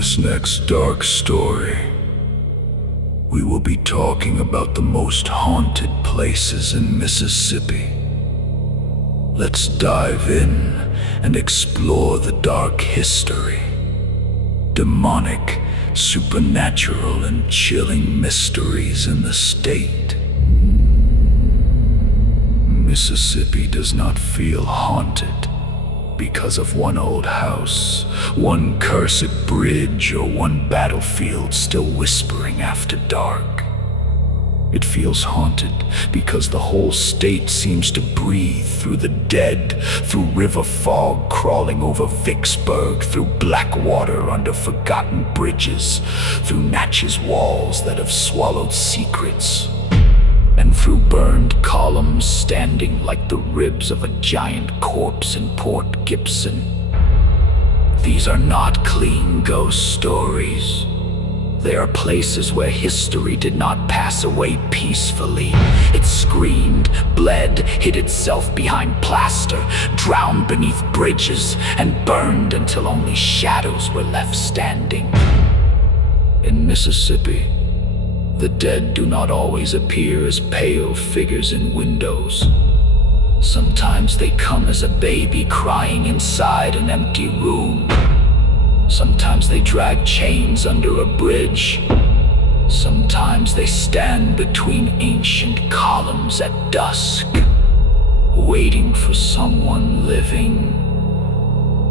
this next dark story, we will be talking about the most haunted places in Mississippi. Let's dive in and explore the dark history, demonic, supernatural, and chilling mysteries in the state. Mississippi does not feel haunted because of one old house, one cursed bridge, or one battlefield still whispering after dark. It feels haunted because the whole state seems to breathe through the dead, through river fog crawling over Vicksburg, through black water under forgotten bridges, through Natchez walls that have swallowed secrets, and through burned columns standing like the ribs of a giant corpse in Port Gibson. These are not clean ghost stories. They are places where history did not pass away peacefully. It screamed, bled, hid itself behind plaster, drowned beneath bridges, and burned until only shadows were left standing. In Mississippi, the dead do not always appear as pale figures in windows. Sometimes they come as a baby crying inside an empty room. Sometimes they drag chains under a bridge. Sometimes they stand between ancient columns at dusk, waiting for someone living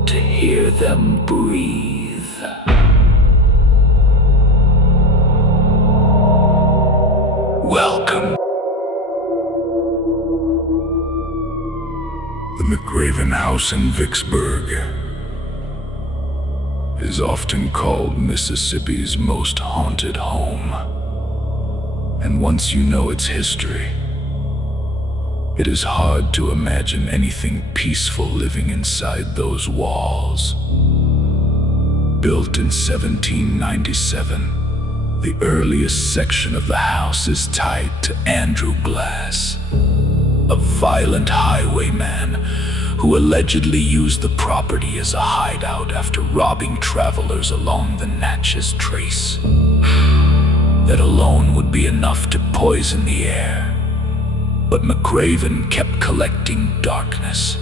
to hear them breathe. Welcome. The McRaven House in Vicksburg is often called Mississippi's most haunted home. And once you know its history, it is hard to imagine anything peaceful living inside those walls. Built in 1797, the earliest section of the house is tied to Andrew Glass, a violent highwayman who allegedly used the property as a hideout after robbing travelers along the Natchez Trace. That alone would be enough to poison the air, but McRaven kept collecting darkness.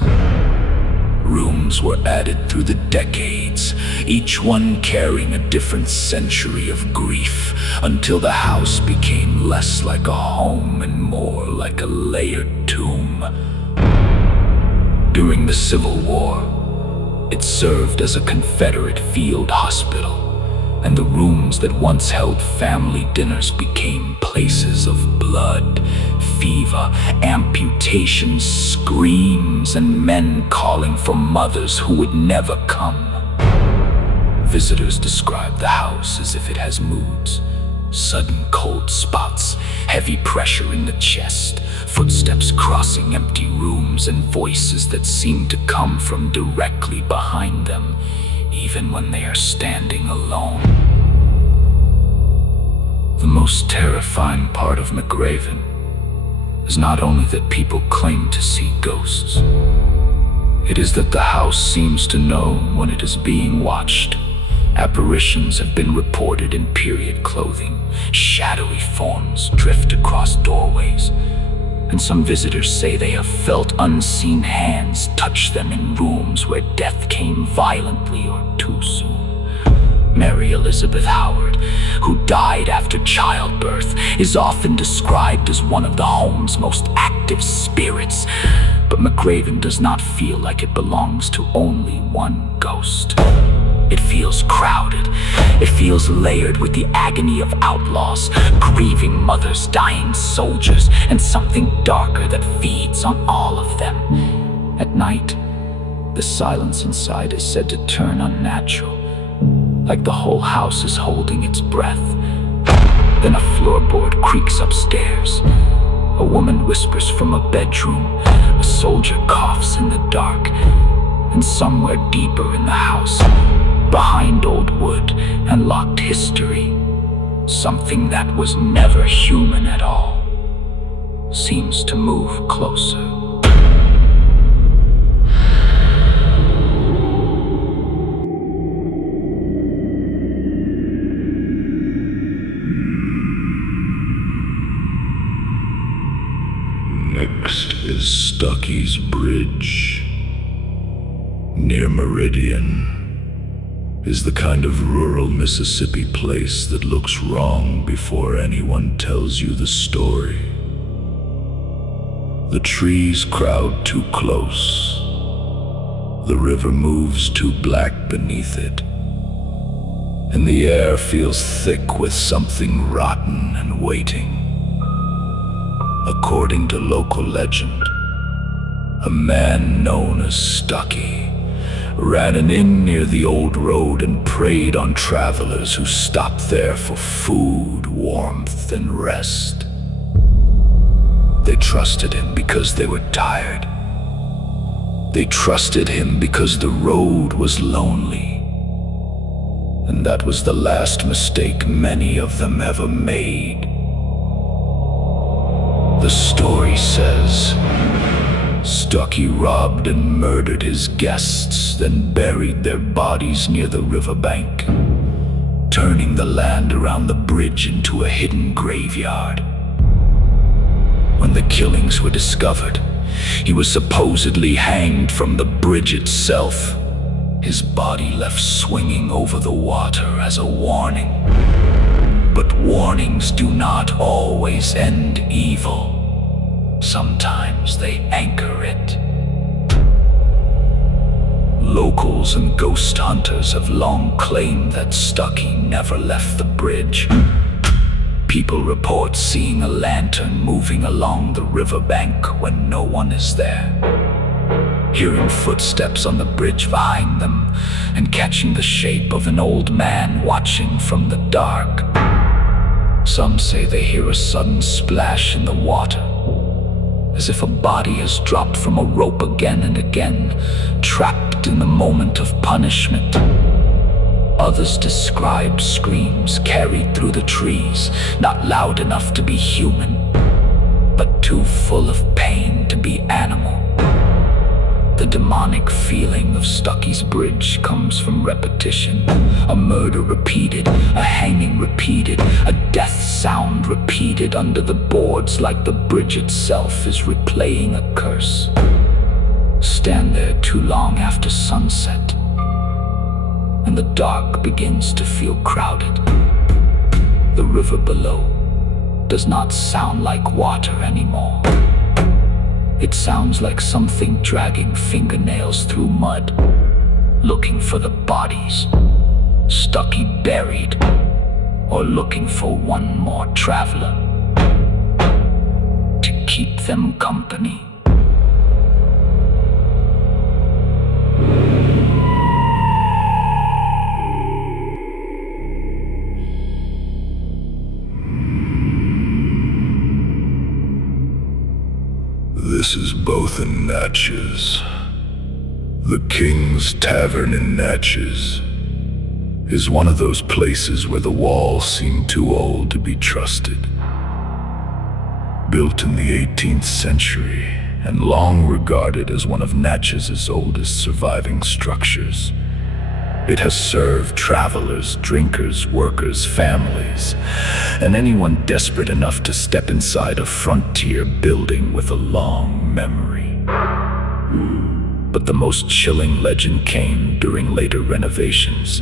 Rooms were added through the decades, each one carrying a different century of grief, until the house became less like a home and more like a layered tomb. During the Civil War, it served as a Confederate field hospital, and the rooms that once held family dinners became places of blood, fever, amputations, screams, and men calling for mothers who would never come. Visitors describe the house as if it has moods, sudden cold spots, heavy pressure in the chest, footsteps crossing empty rooms, and voices that seem to come from directly behind them, even when they are standing alone. The most terrifying part of McRaven is not only that people claim to see ghosts, it is that the house seems to know when it is being watched. Apparitions have been reported in period clothing. Shadowy forms drift across doorways, and some visitors say they have felt unseen hands touch them in rooms where death came violently or too soon. Mary Elizabeth Howard, who died after childbirth, is often described as one of the home's most active spirits, but McRaven does not feel like it belongs to only one ghost. It feels crowded. It feels layered with the agony of outlaws, grieving mothers, dying soldiers, and something darker that feeds on all of them. At night, the silence inside is said to turn unnatural, like the whole house is holding its breath. Then a floorboard creaks upstairs. A woman whispers from a bedroom. A soldier coughs in the dark. And somewhere deeper in the house, behind old wood and locked history, something that was never human at all seems to move closer. Next is Stuckey's Bridge. Near Meridian is the kind of rural Mississippi place that looks wrong before anyone tells you the story. The trees crowd too close. The river moves too black beneath it. And the air feels thick with something rotten and waiting. According to local legend, a man known as Stuckey ran an inn near the old road and preyed on travelers who stopped there for food, warmth, and rest. They trusted him because they were tired. They trusted him because the road was lonely. And that was the last mistake many of them ever made. The story says Stuckey robbed and murdered his guests, then buried their bodies near the riverbank, turning the land around the bridge into a hidden graveyard. When the killings were discovered, he was supposedly hanged from the bridge itself, his body left swinging over the water as a warning. But warnings do not always end evil. Sometimes they anchor it. Locals and ghost hunters have long claimed that Stuckey never left the bridge. People report seeing a lantern moving along the riverbank when no one is there, hearing footsteps on the bridge behind them, and catching the shape of an old man watching from the dark. Some say they hear a sudden splash in the water, as if a body has dropped from a rope again and again, trapped in the moment of punishment. Others describe screams carried through the trees, not loud enough to be human, but too full of pain to be animal. The demonic feeling of Stuckey's Bridge comes from repetition. A murder repeated, a hanging repeated, a death sound repeated under the boards, like the bridge itself is replaying a curse. Stand there too long after sunset, and the dark begins to feel crowded. The river below does not sound like water anymore. It sounds like something dragging fingernails through mud, looking for the bodies Stuckey buried, or looking for one more traveler to keep them company. This is both in Natchez. The King's Tavern in Natchez is one of those places where the walls seem too old to be trusted. Built in the 18th century and long regarded as one of Natchez's oldest surviving structures, it has served travelers, drinkers, workers, families, and anyone desperate enough to step inside a frontier building with a long memory. But the most chilling legend came during later renovations,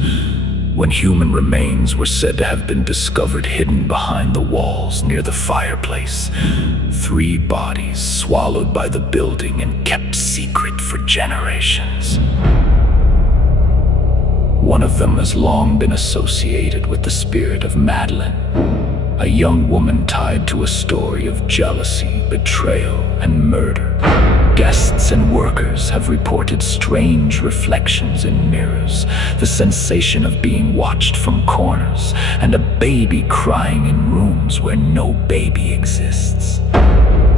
when human remains were said to have been discovered hidden behind the walls near the fireplace. 3 bodies swallowed by the building and kept secret for generations. One of them has long been associated with the spirit of Madeline, a young woman tied to a story of jealousy, betrayal, and murder. Guests and workers have reported strange reflections in mirrors, the sensation of being watched from corners, and a baby crying in rooms where no baby exists.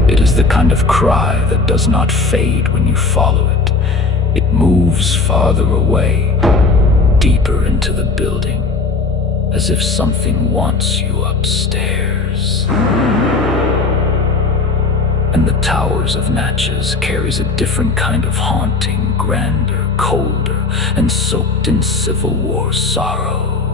It is the kind of cry that does not fade when you follow it. It moves farther away, deeper into the building, as if something wants you upstairs. And the Towers of Natchez carries a different kind of haunting, grander, colder, and soaked in Civil War sorrow.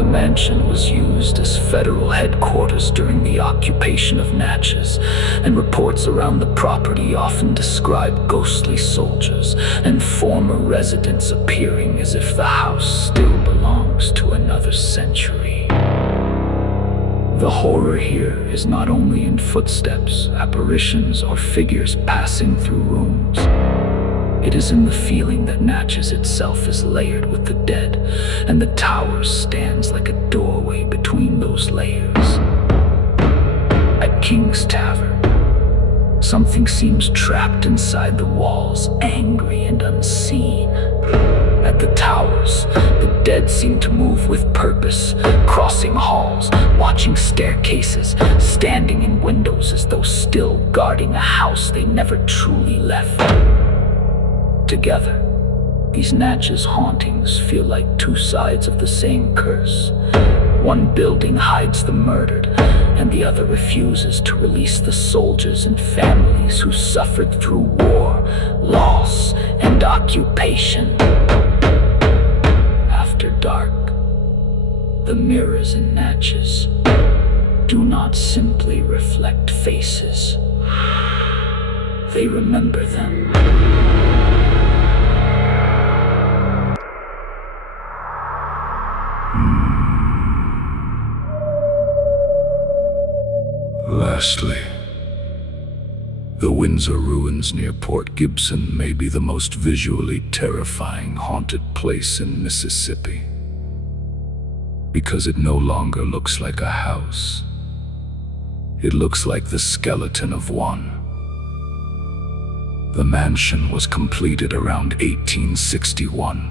The mansion was used as federal headquarters during the occupation of Natchez, and reports around the property often describe ghostly soldiers and former residents appearing as if the house still belongs to another century. The horror here is not only in footsteps, apparitions, or figures passing through rooms. It is in the feeling that Natchez itself is layered with the dead, and the Towers stands like a doorway between those layers. At King's Tavern, something seems trapped inside the walls, angry and unseen. At the Towers, the dead seem to move with purpose, crossing halls, watching staircases, standing in windows as though still guarding a house they never truly left. Together, these Natchez hauntings feel like two sides of the same curse. One building hides the murdered, and the other refuses to release the soldiers and families who suffered through war, loss, and occupation. After dark, the mirrors in Natchez do not simply reflect faces. They remember them. Lastly, the Windsor Ruins near Port Gibson may be the most visually terrifying haunted place in Mississippi, because it no longer looks like a house. It looks like the skeleton of one. The mansion was completed around 1861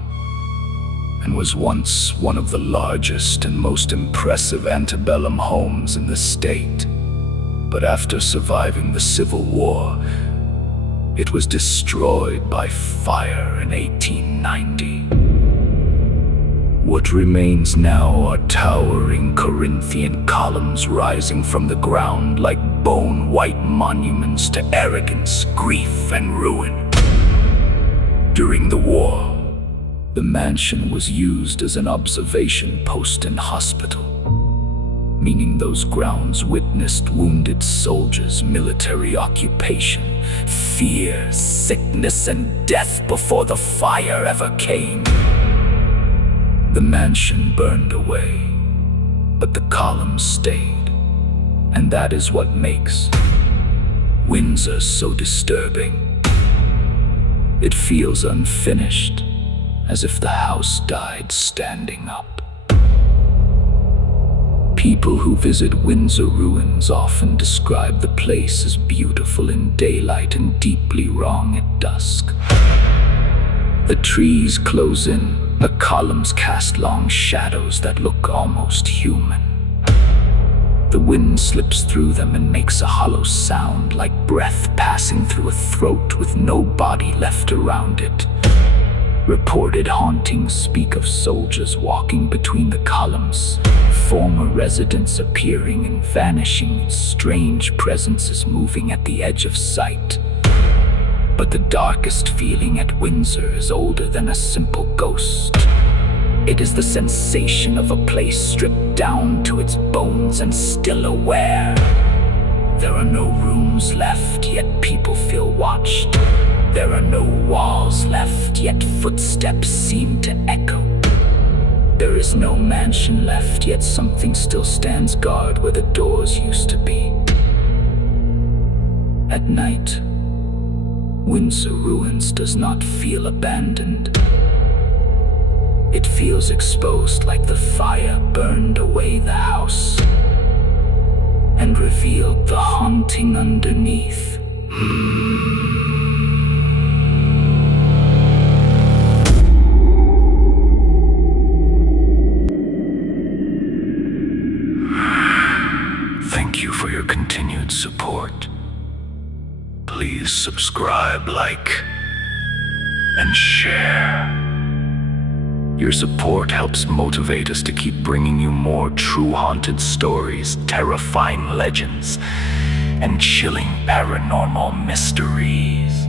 and was once one of the largest and most impressive antebellum homes in the state. But after surviving the Civil War, it was destroyed by fire in 1890. What remains now are towering Corinthian columns rising from the ground like bone-white monuments to arrogance, grief, and ruin. During the war, the mansion was used as an observation post and hospital, meaning those grounds witnessed wounded soldiers, military occupation, fear, sickness, and death before the fire ever came. The mansion burned away, but the columns stayed, and that is what makes Windsor so disturbing. It feels unfinished, as if the house died standing up. People who visit Windsor Ruins often describe the place as beautiful in daylight and deeply wrong at dusk. The trees close in, the columns cast long shadows that look almost human. The wind slips through them and makes a hollow sound like breath passing through a throat with no body left around it. Reported hauntings speak of soldiers walking between the columns, former residents appearing and vanishing, strange presences moving at the edge of sight. But the darkest feeling at Windsor is older than a simple ghost. It is the sensation of a place stripped down to its bones and still aware. There are no rooms left, yet people feel watched. There are no walls left, yet footsteps seem to echo. There is no mansion left, yet something still stands guard where the doors used to be. At night, Windsor Ruins does not feel abandoned. It feels exposed, like the fire burned away the house and revealed the haunting underneath. Thank you for your continued support. Please subscribe, like, and share. Your support helps motivate us to keep bringing you more true haunted stories, terrifying legends, and chilling paranormal mysteries.